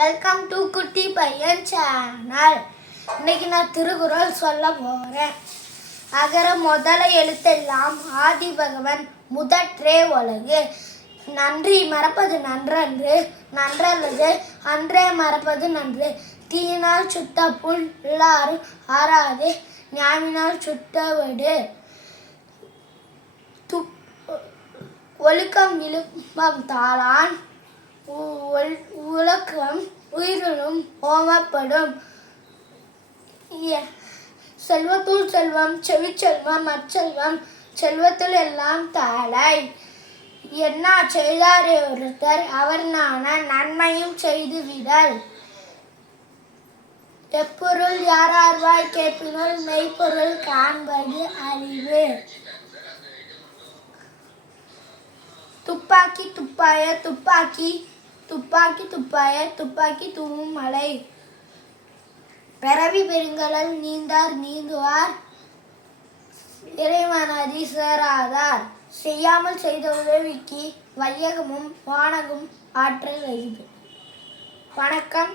Welcome to குட்டி பையன் channel. இன்னைக்கு நான் திருக்குறள் சொல்ல போகிறேன். அகர முதல எழுத்தெல்லாம் ஆதி பகவன் முதற்றே உலகு. நன்றி மறப்பது நன்றன்று, நன்றல்லது அன்றே மறப்பது நன்று. தீயினால் சுட்ட புல் எல்லாரும் ஆறாது, ஞானினால் சுட்டவடு. ஒழுக்கம் விழுப்பம் தாளான், உலகம் உயிரினும் ஓமப்படும். செல்வத்துள் செல்வம் செவிச்செல்வம் அச்செல்வம், செல்வத்துள் எல்லாம் தாளை. என்ன செய்தாரே ஒருத்தர், அவர் நான நன்மையும் செய்து விடல். எப்பொருள் யாரார்வாய் கேட்பினுள் மெய்ப்பொருள் காண்பது அறிவு. துப்பாக்கி துப்பாய துப்பாக்கி, துப்பாக்கி துப்பாய துப்பாக்கி தூவும் மலை. பிறவி பெருங்கடல் நீந்தார் நீந்துவார், இறைவனடி சேராதார். செய்யாமல் செய்த உதவிக்கு வையகமும் வானகும் ஆற்றல் வைது. வணக்கம்.